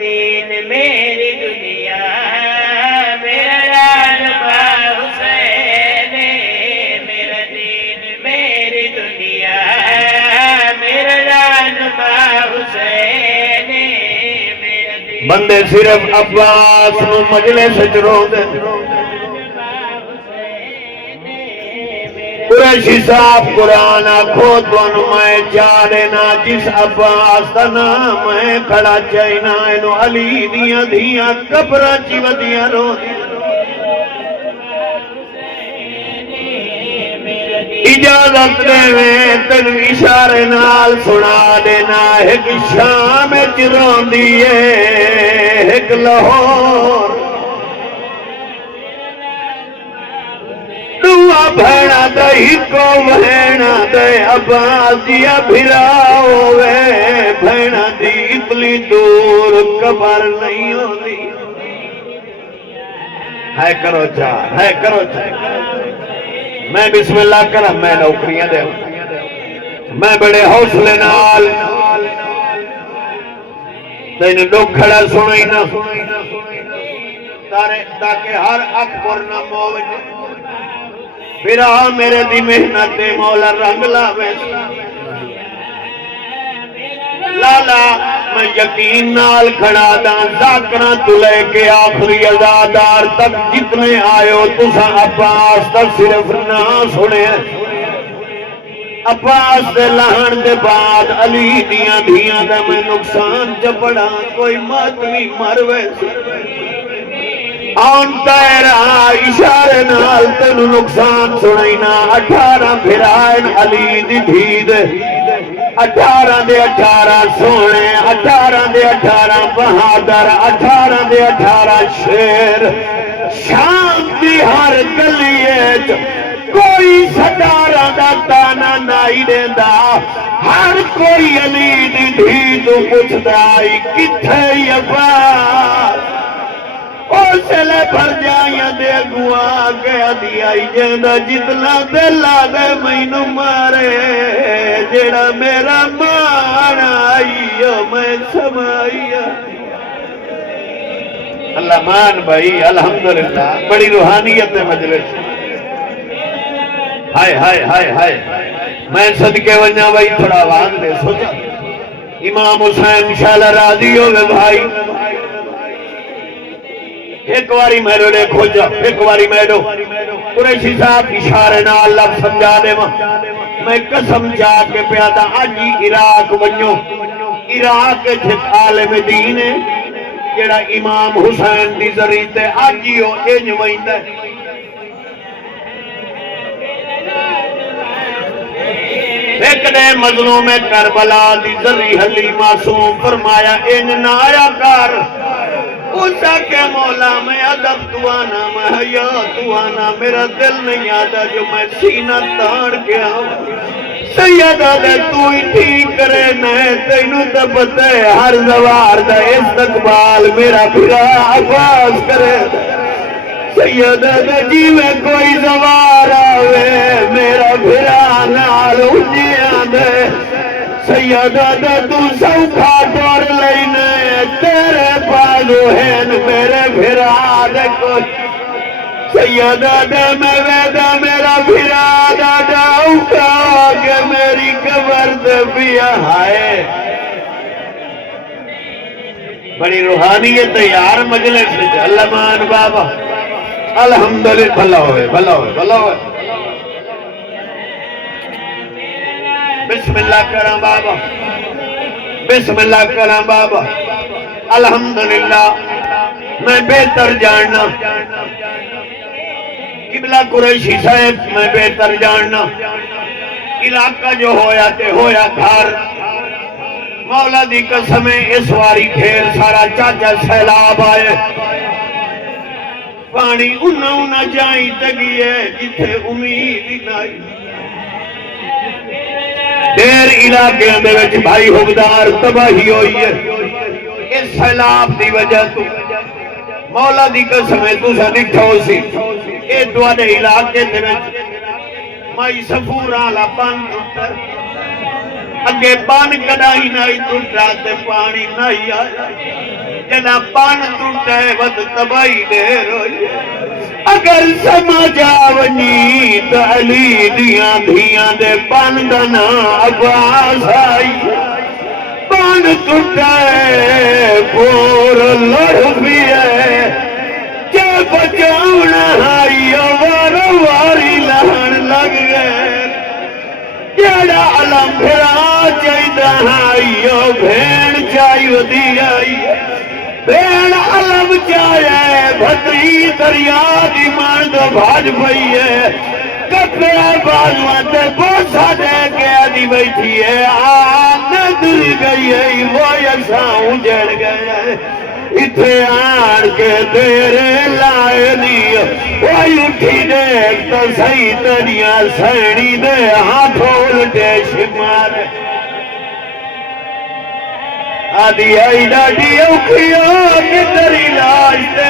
دین میری دنیا میرا جانبا حسین میرا دین میری دنیا میرا جانبا حسین میرا دین بندے صرف عباس نو مجلس وچ روندے قریشی صاحب قرآن آکھو تانوں میں جاننا جس عباس دا نام ہے کھڑا چائنا اینو علی دیاں دھیاں قبراں چ ودیاں روندیاں اجازت دے تین اشارے نال سنا دینا ایک شام وچ روندی ہے ایک لاہور دعا بھیڑا دہی کو بھیڑا دے عباس دیا بھراؤ وے بھیڑا دی اتلی دور قبر نہیں ہوتی ہے کرو چاہ ہے کرو چاہ میں بسم اللہ کرم میں نوکریاں دے میں بڑے حوصلے نال تین دکھ کھڑا سنائی نہ تاکہ ہر اکبر نہ موج پھر میرے دی محنت مولا رنگ لاوے لالا میں یقین نال کھڑا دا ذاکرہ تو لے کے آخری ازادار تک جتنے آئے ہو تساں عباس تک صرف نہ سنے عباس دے لہن دے بعد علی دیاں دھیاں دا میں نقصان جبڑا کوئی ماتمی مروے آن تیرا اشارے نال تینو نقصان سنائینا 18 پھرائن علی دی دھید 18 دے 18 سونے 18 دے 18 بہادر 18 دے 18 شیر شام دی ہر گلیت کوئی 17 دا تانا نائی دیندہ ہر کوئی علی دی دھیدو پوچھ دائی کتھے عباس اوسلے بھر جائیں دے گوا گیا دیائی جیندہ جتنا دل آدھے مینو مارے جیڑا میرا مانا آئیو میں سمائیا اللہ مان بھائی الحمدللہ بڑی روحانیت مجلس ہائے ہائے ہائے ہائے میں صدقے ونجا بھائی تھوڑا آواز دے سوچا امام حسین شاءاللہ راضی ہوئے بھائی ایک واری میرے لے کھوجا ایک واری میرے قریشی صاحب اشارے نہ اللہ سمجھا دے میں قسم جا کے پیادا آجی عراق بنیو عراق جھت عالم دین ہے جڑا امام حسین دی ذریعے آجی ہو اینج ویندہ ایک نے مظلوم کربلا دی ذری حلی معصوم فرمایا اینج نہ آیا کار اوسا کہ مولا میں ادب دعانا میں حیات دعانا میرا دل نہیں آتا جو میں سینہ تاڑ کے آؤں سیدہ دے تو ہی ٹھیک کرے نئے تینوں تبتے ہر زوار دا استقبال میرا بھرا عباس کرے سیدہ دے جی میں کوئی زوار آوے میرا بھرا نال اجیاں دے سیدہ دے تو سوکھا ٹور لینے تیرے پالو ہیں میرے بھرا دے کوئی سیدہ دے میں ویدہ میرا بھرا دا ڈاؤکا کہ میری قبر دے بیا ہائے بڑی روحانیت یار مجلس اللہ مان بابا الحمدللہ بھلا ہوئے بھلا ہوئے بھلا ہوئے بسم اللہ کرام بابا بسم اللہ کرام بابا الحمدللہ میں بہتر جاننا قبلہ قریشی صاحب میں بہتر جاننا علاقہ جو ہویا تے ہویا گھر مولا دی قسمیں اس واری پھر سارا چاچا سیلاب آئے پانی انہوں جائیں تگیے جتھے امید نائی دیر علاقے اندر وچ بھائی حقدار تباہی ہوئی ہے اس سیلاب دی وجہ تو مولا دی قسمیں تو سا نکھو سی اے دوارے علاقے دے وچ مائی سفورا لا بند اتر اگے پان کدائی نائی ٹوٹا تے پانی نائی آیا جنا پان ٹوٹا ہے ود تبائی دیر ہوئی اگر سمجھا ونی تا علی دیاں دھیاں دے پان دنا عباس آئی پان ٹوٹا ہے پور لڑ بھی ہے جے بچاؤنا آئی واری لہن لگ گئے جیڑا علم بھرا چاہیدہ آئیو بھین چاہیو دی آئی بھین علم چاہیے بھتری دریا دی مرد بھاج پئی ہے کپڑے بازوان تے بوسا دے کے آدھی بیٹھی ہے آمد گئی ہے وہ یساؤں جڑ گئے اتھے آن کے تیرے لائے دیا وہی اٹھی دیکھ تو صحیح تنیا سینی دے ہاتھوں الٹے شمار آدھی آئی ڈاڈی اوکھیوں کی تری لاج دے